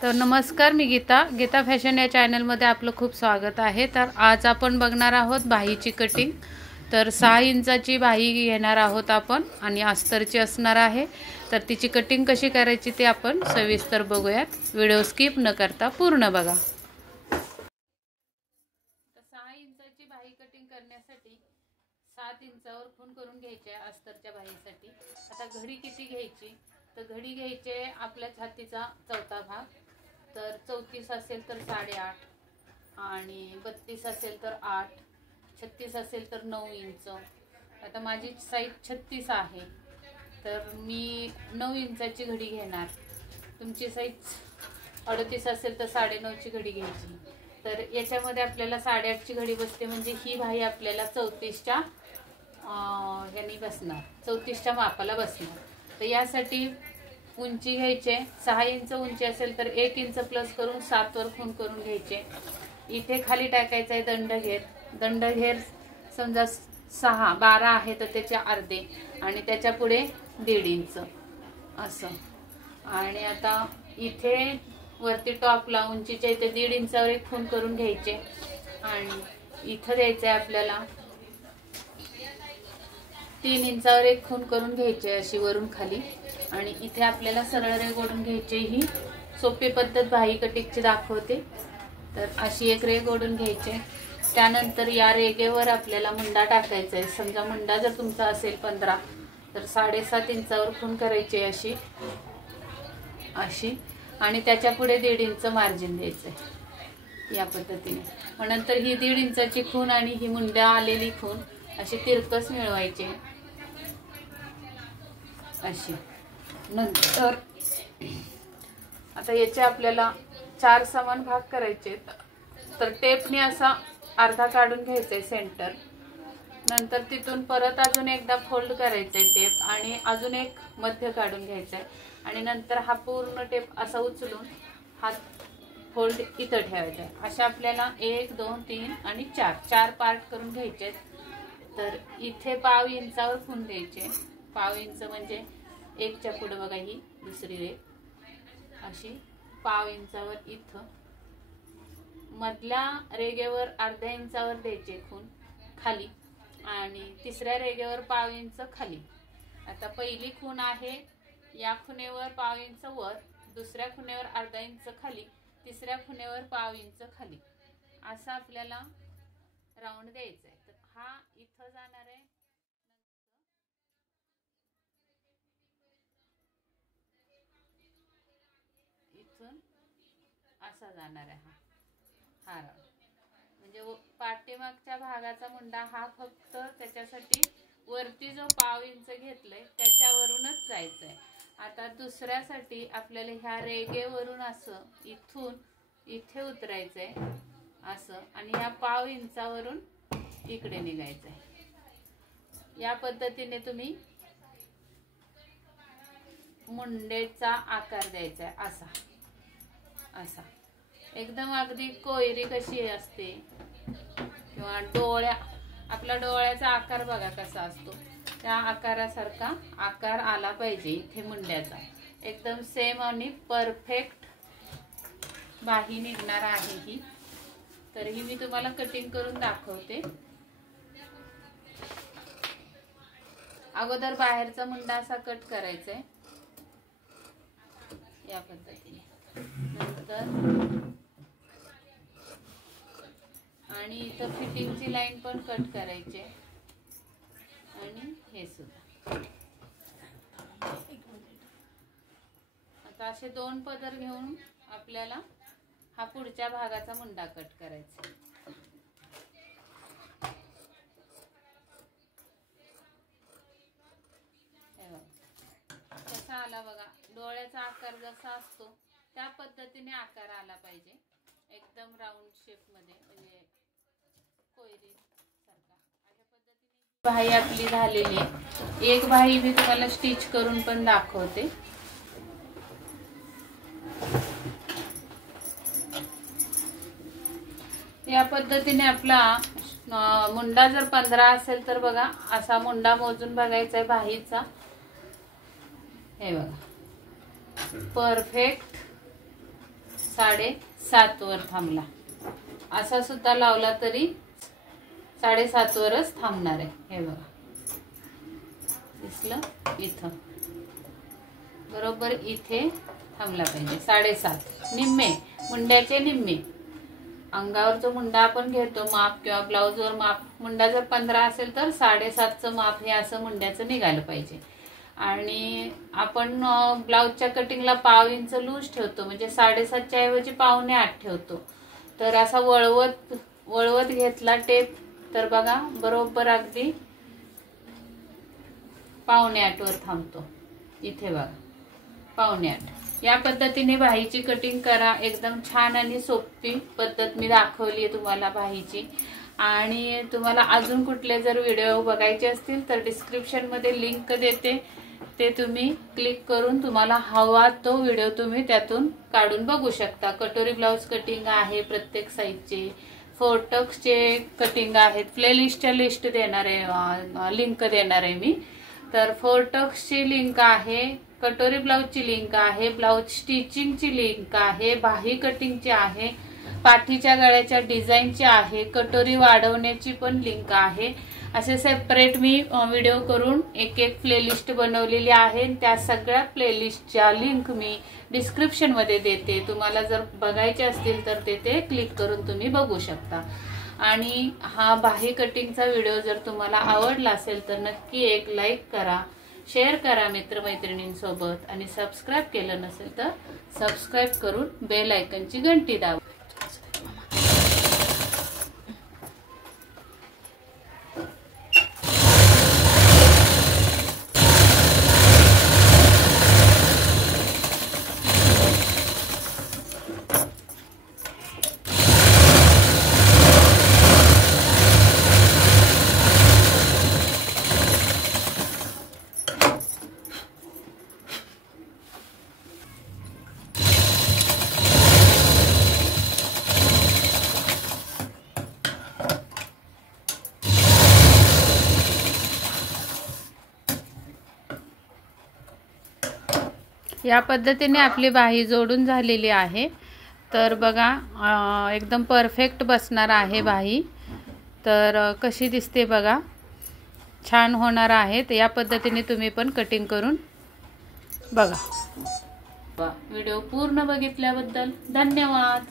तर नमस्कार, मी गीता फॅशन या चॅनलमध्ये आपलं खूप स्वागत आहे। तर आज आपण बघणार आहोत बाहीची कटिंग। तर 6 इंचाची बाही घेणार आहोत आपण आणि अस्तरची असणार आहे। तर तिची कटिंग कशी करायची ते आपण सविस्तर बघूयात। व्हिडिओ स्किप न करता पूर्ण बघा। तर 6 इंचाची बाही कटिंग करण्यासाठी 7 इंचावर खूण करून घ्यायचे अस्तरच्या बाहीसाठी। आता घडी किती घ्यायची, तर घडी घ्यायचे आपल्या छातीचा चौथा भाग। तर 34 असेल तर 8.5 आणि 32 असेल तर 8, 36 असेल तर 9 इंच। आता माझी साईज 36 आहे तर मी 9 इंचाची घडी घेणार। तुमची साईज 38 असेल तर 9.5ची घडी घ्यायची। तर याच्यामध्ये आपल्याला 8.5ची घडी बसते, म्हणजे ही बाही आपल्याला 34च्या यानी बसणार, 34च्या मापाला बसणार। तर यासाठी उंची घ्यायचे 6 इंच उंची असेल तर 1 इंच प्लस करून 7 वर खूण करून घ्यायचे। इथे खाली टाकायचा आहे दंडघेर। दंडघेर समजा 12 आहे तर त्याचे अर्धे आणि त्याच्या पुढे 1.5 इंच असं। आणि आता इथे वरती टॉपला उंचीच्या इथे 1.5 इंचावर एक खूण करून घ्यायचे आणि इथं द्यायचं आहे आपल्याला 3 इंचावर एक खूण करून घ्यायचे अशी वरून खाली। आणि इथे आपल्याला सरळ रेघ ओढून घ्यायची। ही सोपी पद्धत बाही कटिंगची दाखवते। तर अशी एक रेघ ओढून घ्यायची। त्यानंतर या रेघेवर आपल्याला मुंडा टाकायचा आहे। समजा मुंडा जर तुमचा असेल 15 तर 7.5 इंचावर खूण करायची अशी अशी आणि त्याच्या पुढे 1.5 इंच मार्जिन द्यायचंय या पद्धतीने। मग नंतर ही 1.5 इंचाची खूण आणि ही मुंड्या आलेली खूण अशी तिरकस मिळवायची अशी। नंतर आता याचे आपल्याला 4 समान भाग करायचे। तर टेपने असा अर्धा काढून घ्यायचा सेंटर। नंतर तिथून परत अजून एकदा फोल्ड करायचे टेप आणि अजून एक मध्य काढून घ्यायचा आणि नंतर हा पूर्ण टेप असा उचलून हा फोल्ड इथं ठेवायचा। अशा आपल्याला 1 2 3 आणि 4 पार्ट करून घ्यायचे। तर इथे पाव इंचावर खूण द्यायचे। पाव इंच म्हणजे 1च्या पुढे बघा ही दुसरी रेघ अशी पाव इंचावर इथं। मधल्या रेघेवर अर्ध्या इंचावर द्यायचे खूण खाली आणि तिसऱ्या रेघेवर पाव इंच खाली। आता पहिली खूण आहे या खुणेवर पाव इंच वर, दुसऱ्या खुणेवर अर्धा इंच खाली, तिसऱ्या खुणेवर पाव इंच खाली, असं आपल्याला राऊंड द्यायचा आहे। तर हा इथं जाणार आहे, इथून असा जाणार आहे हा राऊंड। म्हणजे पाठीमागच्या भागाचा मुंडा हा फक्त त्याच्यासाठी वरती जो पाव इंच घेतलंय त्याच्यावरूनच जायचं आहे। आता दुसऱ्यासाठी आपल्याला ह्या रेघेवरून असं इथून इथे उतरायचंय असं आणि ह्या पाव इंचावरून इकडे निघायचंय। या पद्धतीने तुम्ही मुंडेचा आकार द्यायचा आहे असा असा। एकदम अगदी कोयरी कशी असते किंवा आपला डोळ्याचा आकार बघा कसा असतो, त्या आकारासारखा आकार आला पाहिजे इथे मुंड्याचा। एकदम सेम आणि परफेक्ट बाही निघणार आहे ही। तर ही मी तुम्हाला कटिंग करून दाखवते। अगोदर बाहेरचा मुंडा असा कट करायचा आहे या पद्धतीने। नंतर आणि इथं फिटिंगची लाईन पण कट करायची आणि हे सुद्धा। आता असे 2 पदर घेऊन आपल्याला हा पुढच्या भागाचा मुंडा कट करायचा। कसा आला बघा, डोळ्याचा आकार जसा असतो त्या पद्धतीने आकार आला पाहिजे, एकदम राऊंड शेप मध्ये, म्हणजे कोयरी सारखा। अशा पद्धतीने बाही आपली झालेली आहे। एक बाही मी तुम्हाला स्टिच करून पण दाखवते। या पद्धतीने आपला मुंडा जर 15 असेल तर बघा असा मुंडा मोजून बघायचा आहे बाहीचा। हे बघा परफेक्ट 7.5 वर थांबला. असा सुद्धा लावला तरी 7.5 वरच थांबणार आहे. हे बघा दिसलं, इथं बरोबर इथे थांबला पाहिजे. 7.5 निम्मे, मुंड्याचे निम्मे. अंगावर जो मुंडा आपण घेतो माप किंवा ब्लाऊजवर माप, मुंडा जर 15 असेल तर 7.5चं माप हे असं मुंड्याचं निघालं पाहिजे. आणि आपण ब्लाऊजच्या कटिंगला पाव इंच लूज ठेवतो, म्हणजे 7.5च्या ऐवजी 7.25 ठेवतो. तर असा वळवत घेतला टेप तर बघा बरोबर अगदी 7.25 वर थांबतो. इथे बघा 7.25. या पद्धतीने बाहीची कटिंग करा. एकदम छान आणि सोपी पद्धत मी दाखवली आहे तुम्हाला बाहीची. आणि तुम्हाला अजून कुठले जर व्हिडिओ बघायचे असतील तर डिस्क्रिप्शन मध्ये लिंक देते, ते तुम्ही क्लिक करून तुम्हाला हवा तो व्हिडिओ तुम्ही त्यातून काढून बघू शकता. कटोरी ब्लाउज कटिंग आहे प्रत्येक साईजचे, फोरटक्सचे कटिंग आहेत. प्लेलिस्टच्या लिस्ट देणार आहे, लिंक देणार आहे मी. तर फोरटक्सची लिंक आहे, कटोरी ब्लाउजची लिंक आहे, ब्लाउज स्टिचिंगची लिंक आहे, बाही कटिंगची आहे, पाठीच्या गळ्याच्या डिझाईनची आहे, कटोरी वाढवण्याची पण लिंक आहे. असे सेपरेट मी व्हिडिओ करून एक प्लेलिस्ट बनवलेली आहे. त्या सगळ्या प्लेलिस्टच्या लिंक मी डिस्क्रिप्शन मध्ये देते. तुम्हाला जर बघायचे असतील तर ते क्लिक करून तुम्ही बघू शकता. आणि हा बाही कटिंगचा व्हिडिओ जर तुम्हाला आवडला असेल तर नक्की एक लाईक करा, शेअर करा मित्रमैत्रिणींसोबत, आणि सबस्क्राईब केलं नसेल तर सबस्क्राईब करून बेल आयकॉनची घंटी दाबा. या पद्धतीने आपली बाही जोडून झालेली आहे. तर बघा एकदम परफेक्ट बसणार आहे बाही. तर कशी दिसते बघा, छान होणार आहे. तर या पद्धतीने तुम्ही पण कटिंग करून बघा. व्हिडिओ पूर्ण बघितल्याबद्दल धन्यवाद.